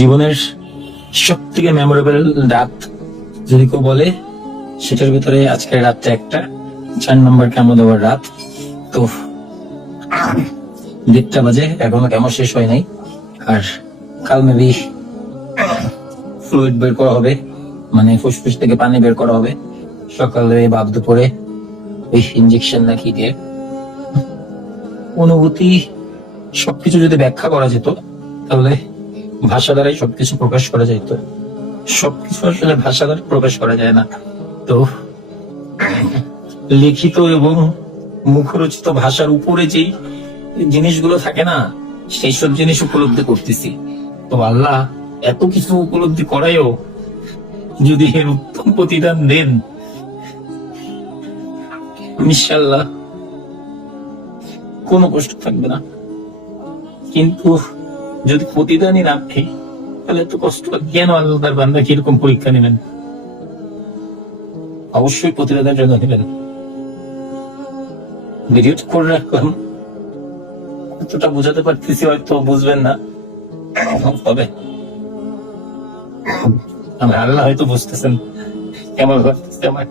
জীবনের সব থেকে মেমোরেবল রাত যদি কেউ বলে, সেটার ভিতরে আজকের রাতটা একটা 4 নম্বর কেমো দেওয়ার রাত। তো 1:30 বাজে, এখনো কেমো শেষ হয় নাই। আর কাল মেবি ফ্লুইড বের করা হবে, মানে ফুসফুস থেকে পানি বের করা হবে সকালে বা দুপুরে, ওই ইঞ্জেকশন নাকি দিয়ে। অনুভূতি সবকিছু যদি ব্যাখ্যা করা যেত, তাহলে ভাষা দ্বারাই সবকিছু প্রকাশ করা যেত। সবকিছু আসলে ভাষা দ্বারা প্রকাশ করা যায় না। তো লিখিত এবং মুখরচিত ভাষার উপরে যেই জিনিসগুলো থাকে না, সেই সব জিনিস উপলব্ধি করতেছি। তো আল্লাহ এত কিছু উপলব্ধি করায়ও যদি এর উত্তম প্রতিদান দেন, ইনশাআল্লাহ কোনো কষ্ট থাকবে না। কিন্তু যদি প্রতিদানই না পাই, তাহলে এত কষ্ট কেন? আল্লাহ তার বান্দা কিরকম পরীক্ষা নেবেন? অবশ্যই প্রতিদানের জন্য নেবেন। ভিডিওটা করে রাখলাম, কতটা বোঝাতে পারতেছি হয়তো বুঝবেন না, তবে আমার আল্লাহ হয়তো বুঝতেছেন কেমন লাগতেছে আমার।